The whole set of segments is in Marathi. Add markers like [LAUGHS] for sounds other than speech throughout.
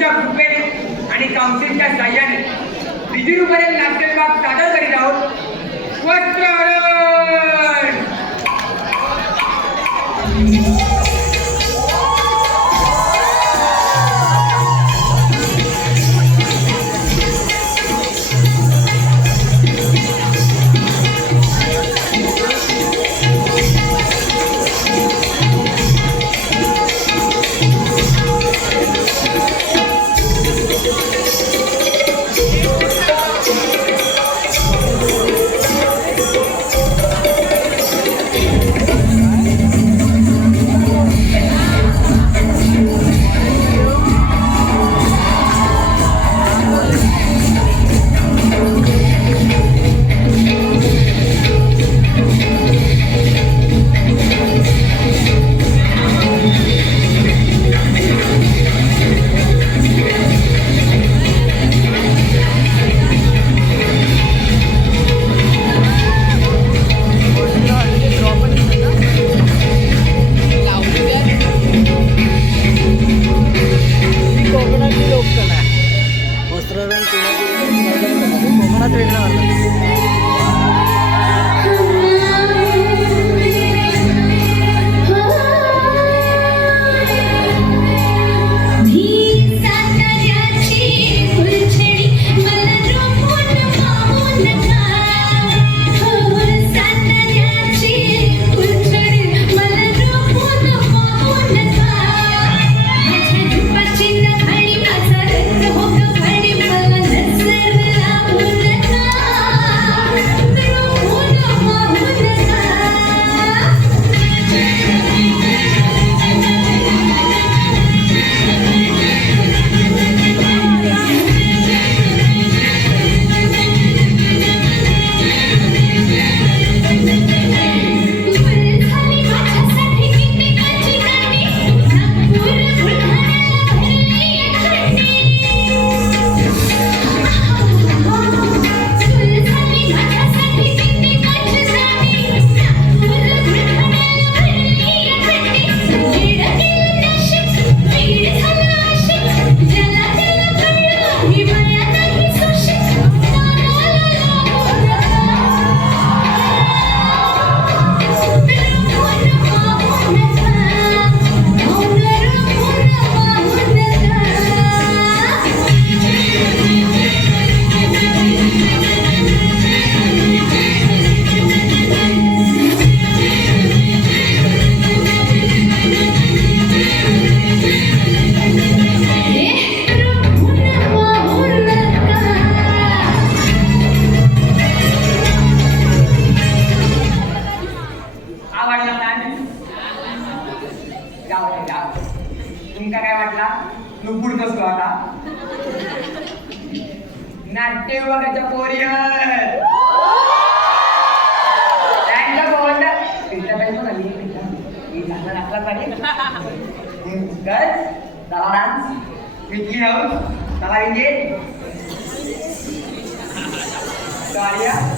काउन्सिलच्या कृपेने आणि काउन्सिलच्या साह्याने डिजिटल रुपये नाट्यबाग सादर करीत आहोत. स्वस्त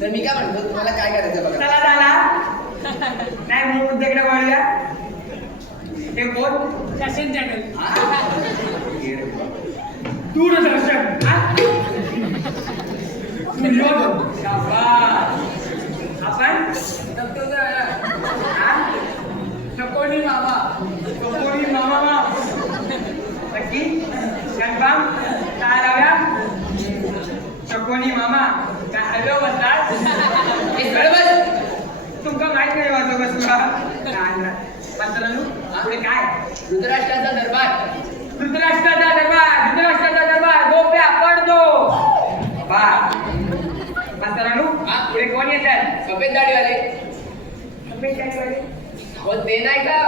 तर मी काय म्हणतो तुम्हाला काय करायचं बघा. चला झाला नाही म्हणून मुद्द्याकडे वळूया हे कोण? शासन चॅनल दूरदर्शन आपण? हा? नको मामा. कोणी मामा. नक्की कन्फर्म काय लावूया? शकोनी मामा. काय हॅलो म्हणतात? माहीत नाही वाटत बसला. मित्रांनो आपले काय? धृतराष्ट्राचा दरबार. धृतराष्ट्राचा दरबार धृतराष्ट्राचा दरबार. गोप्या पडतो बा. मित्रांनो? पुढे कोण येतात सफेद दाढीवाले सफेद दाढीवाले? हो ते नाही का?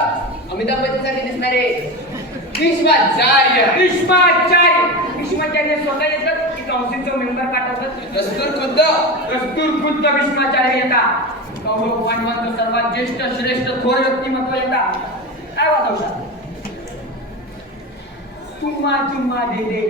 अमिताभ बच्चनसाठी दिसणारे. भीष्माचार्य भीष्माचार्य भीष्माचार्य स्वतः येतात की काउन्सिलचा मेंबर पाठवतात. दस्तूर खुद्द दस्तूर खुद्द भीष्माचार्य येतात. कौरव पांडवांचं सर्वात ज्येष्ठ श्रेष्ठ थोर व्यक्तिमत्व येतात काय वाजवता? चुम्मा चुम्मा दे दे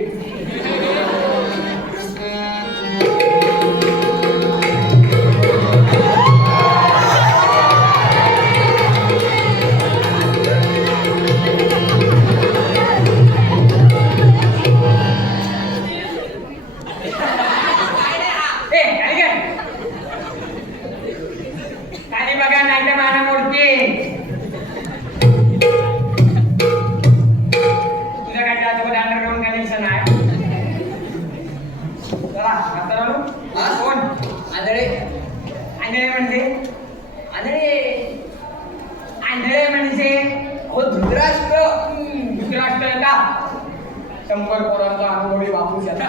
शंभर पोरांचा अनुभवी बापूस येता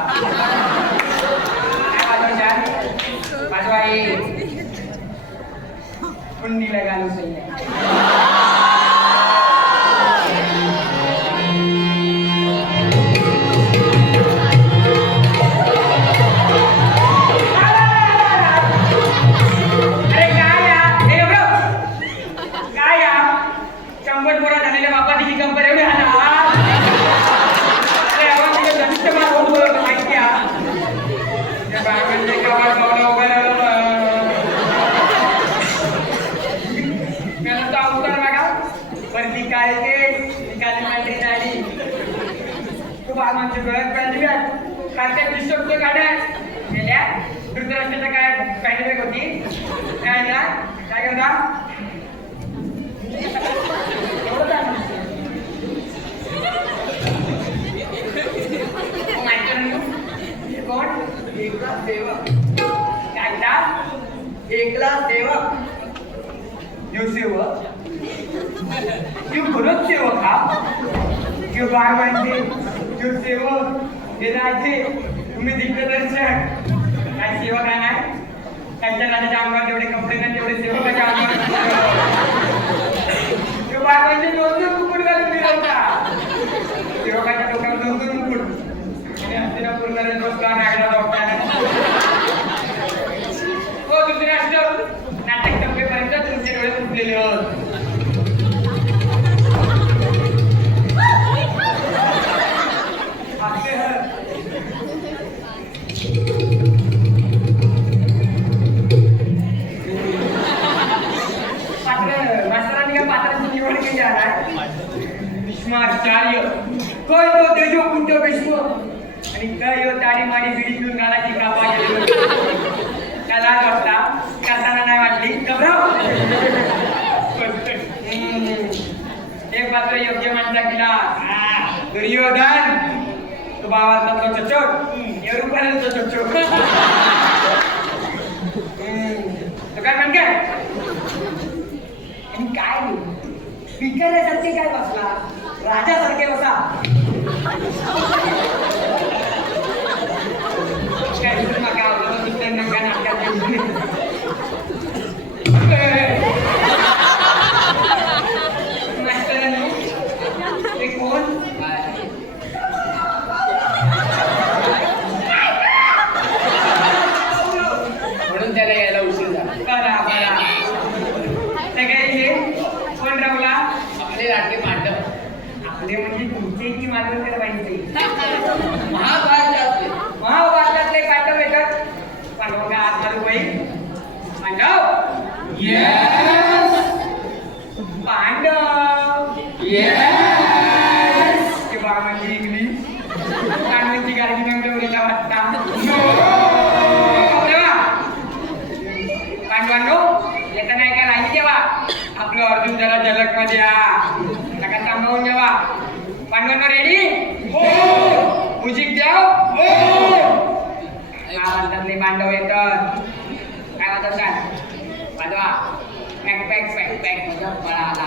काय वाजवशाल वाजवाई कुंडीला घालू सैन्य गेल्या? धृतराष्ट्राच्या काय होती? काय काय करता? म्हणतो? कोण? एकला सेवक. काय ता? एकला सेवक. यो सेवक. यो खरंच सेवक हा? यो बाय म्हणजे यो सेवक. हे राजे तुम्ही दिग्दर्शक काय सेवक आहे? ना त्यांच्या राजाच्या अंगावर जेवढे कपडे नाही तेवढे सेवकाच्या अंगावर यो दोन दोन मुकुट घालून फिरवता सेवकाच्या डोक्यावर दोन दोन मुकुट. आणि बसला डॉक्टर हो दुसरे असतं नाटक टप्पेपर्यंत तुमचे डोळे फुटलेले होत ಜನನ ರೆಡಿ ಪೂಜಿಕ್ ಜಾವ್ ಅಲ್ಲಿ ಮಾಡ ಬಂದ್ವಾ ಪ್ಯಾಕ್ ಪ್ಯಾಕ್ ಪ್ಯಾಕ್ ಪ್ಯಾಕ್ ಮಜಾ ಬರಲ್ಲ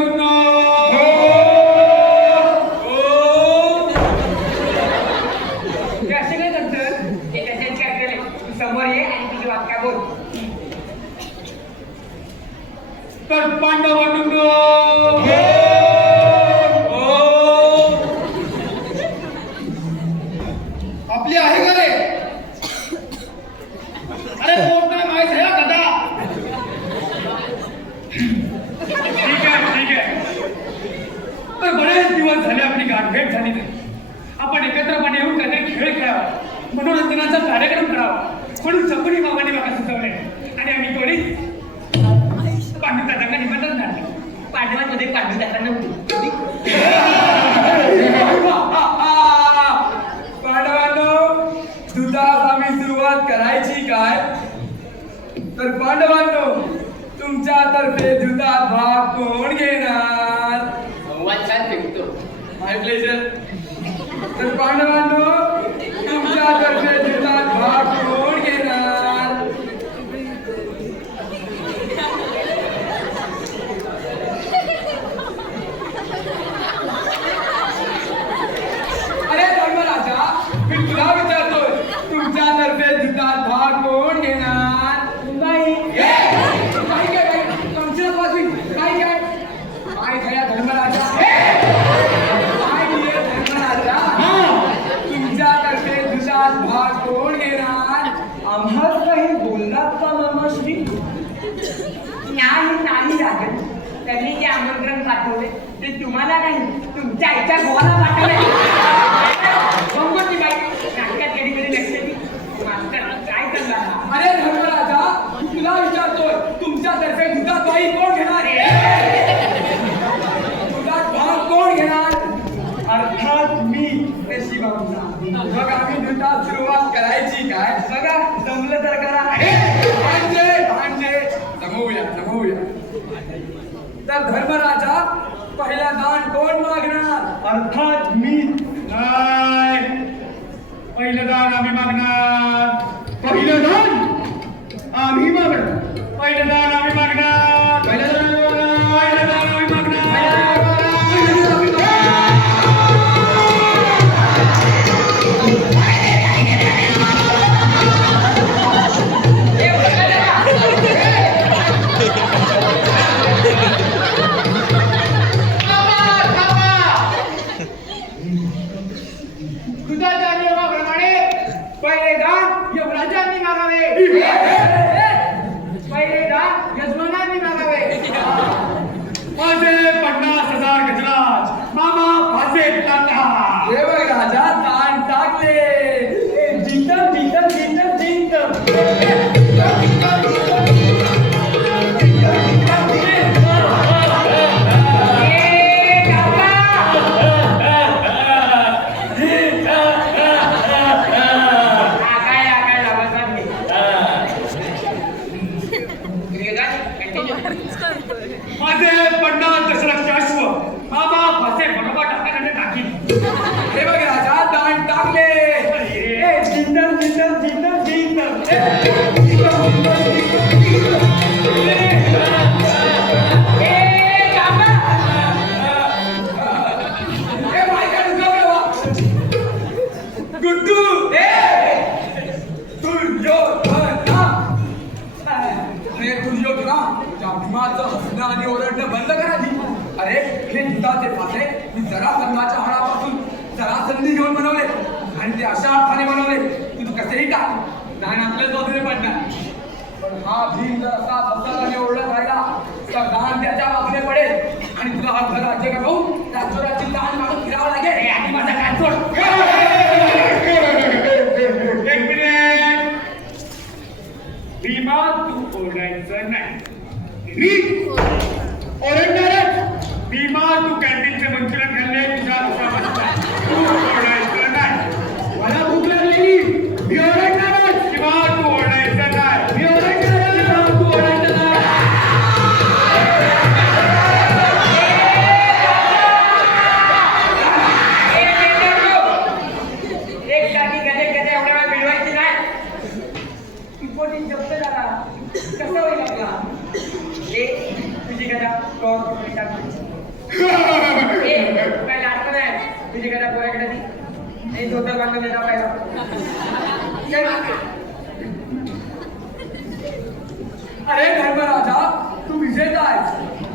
Lord God. आम्ही त्यांना नव्हती. [LAUGHS] दुधास आम्ही करायची काय? तर पांडवांनो तुमच्यातर्फे दुधात भाग कोण घेणार? भगवान छान फेकतो माय प्लेजर तर पांडवांनो तुमच्यातर्फे घेणार भाग कोण घेणार आम्हाला काही बोलणार का मामाश्री? नाही नाही राजन त्यांनी जे आमंत्रण पाठवले ते तुम्हाला नाही तुमच्या आईच्या गोवाला पाठवले. गंमती बाई नाटकात कधी कधी लक्ष दे. अरे तुला विचारतोय तुमच्यातर्फे दुधात बाई कोण घेणार? दुधात भाग कोण घेणार? अर्थात मी नशिबाबूला मग आम्ही दुधात सुरुवात करायची काय? बघा जमलं तर करा. भांजे भांजे जमवूया जमवूया. तर धर्मराजा पहिला दान कोण मागणार? अर्थात मी नाही. पहिलं दान आम्ही मागणार. पहिलं दान आम्ही मागणार. पहिलं दान आम्ही मागणार.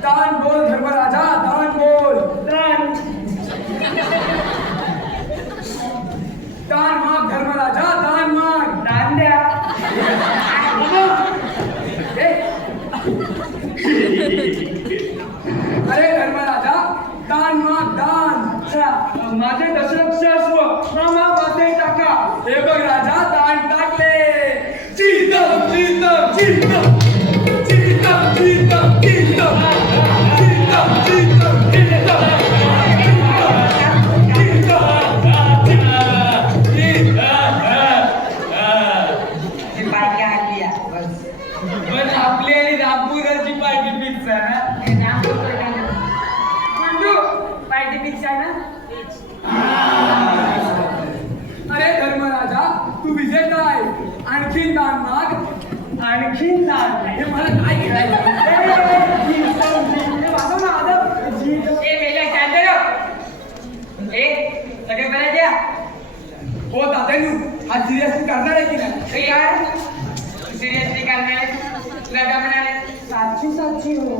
दान बोल धर्मराजा आणखी दान माग आणखी दान हे मला काय हो दादानी हा सिरियसली करणार आहे की नाही? काय? सिरियसली करणार आहे? तुला काय म्हणाले. साची साची हो.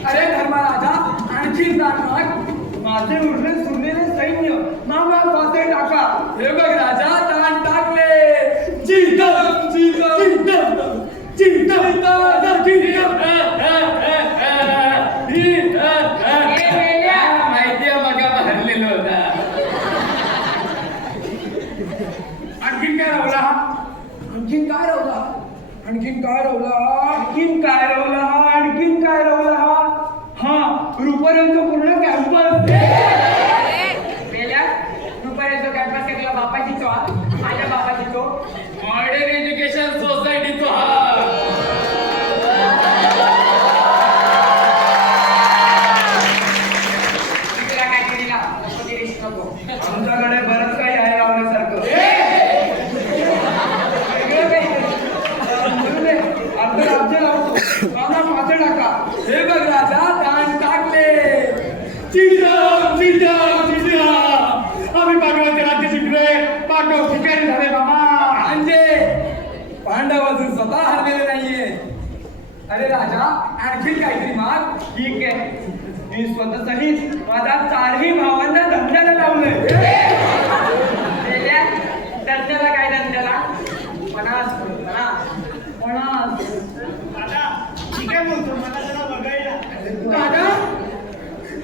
अरे धर्मराजा आणखी दान माझे उरले सुरलेले सैन्य मामा फासे टाका. हे बघ राजा ताण टाकले. चिंतन चिंतन चिंतन माहिती आहे बघा हरलेलं होता. आणखीन काय रावला आणखीन काय रावला आणखीन काय रावला आणखीन काय रावला आणखीन काय रावला हा रुपर्यंत पूर्ण कॅम्पस मी स्वतः सहित माझ्या चारही भावांना धंद्याला लावलंय. दर्जाला काय दर्जाला पणास पणास दादा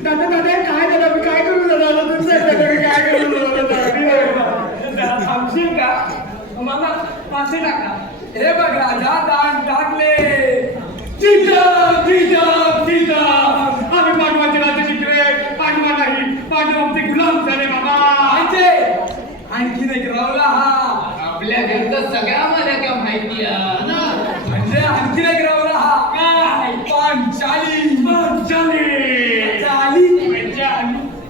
दादा दादा काय दादा मी काय करू दादा? आहे दादा, मी काय करू दादा? [LAUGHS] जरा थांबशील का? मला पासे टाका. हे बघ राजा दान टाकले चिंतन चिंतन चिंतन आम्ही पांडवांचे राज्य शिकले पांडवा नाही पांडव आमचे गुलाम झाले बाबा म्हणजे आणखीन एक रावला हा आपल्या घरचं सगळ्या काय माहिती म्हणजे आणखीन एक रावला हा. काय? पांचाली. चाले चाली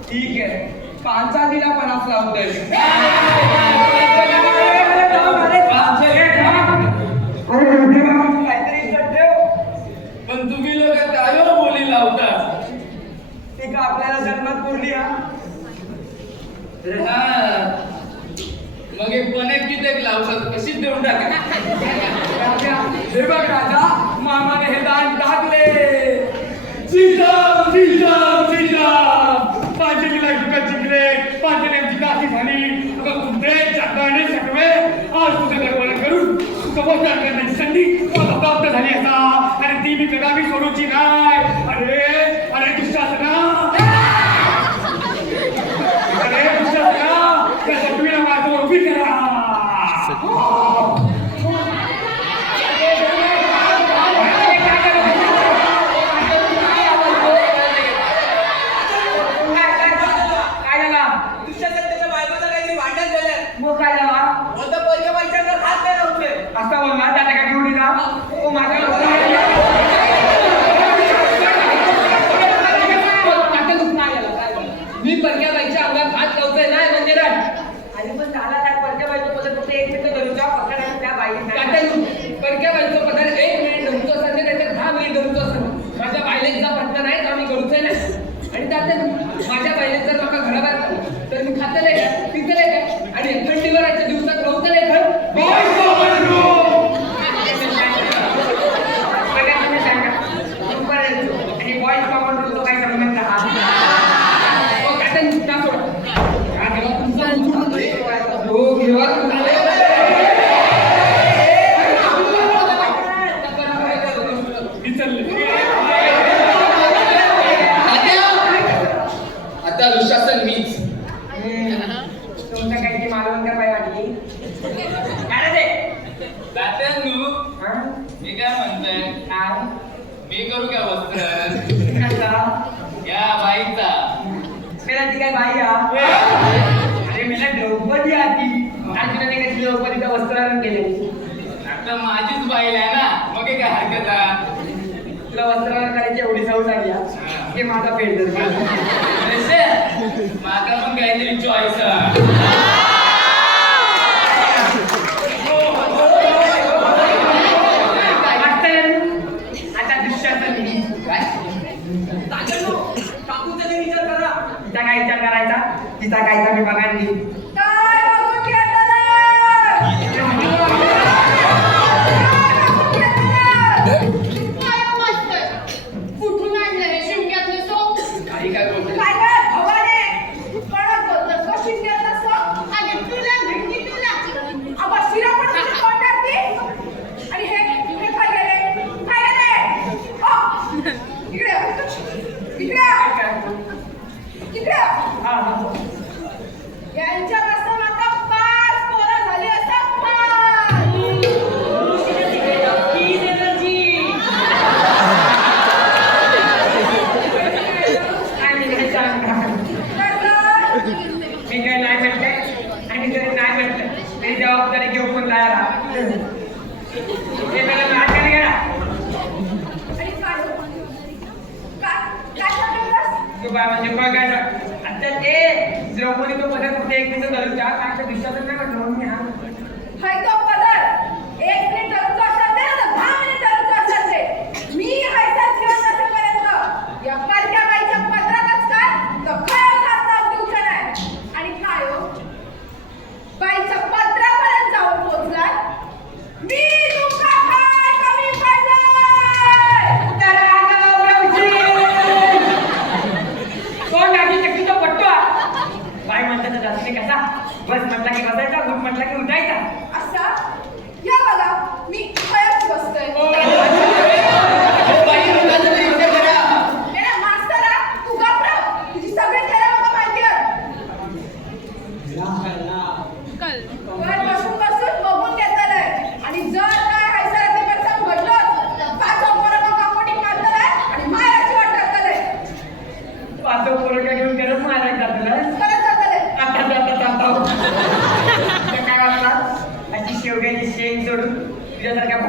ठीक आहे. पांचालीला पण असला ठेव. पण तुम्ही लोक काय बोली लावता. ती का आपल्याला जन्मात अरे हा. मग एक पणे किती लावतात कशी देऊन टाका. हे बघ राजा मामाने हे दान टाकले. सीताराम सीताराम सीताराम पांचलीला युगात जिंकले पांचली आमची झाली तुका कुठे चाकाने आज तुझं दरबार करून तुका बोलचाल करण्याची संधी मला प्राप्त झाली असा आणि ती मी कदापि सोडूची नाही. अरे अरे दुःशासना हे माझा पेट तसे माका पण काहीतरी चॉईस आता मी काय? विचार करा. तिचा काय एक मिनिट चार दिशा तर नाही म्हटलं मी हा हाय तो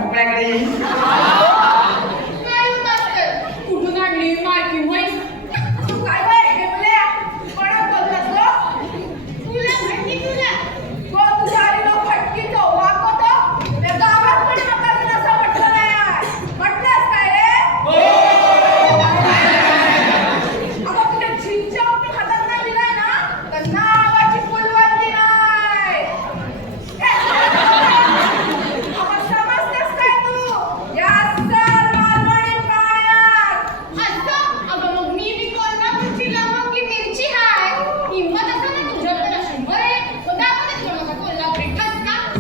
Black Day.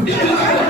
Yeah. [LAUGHS]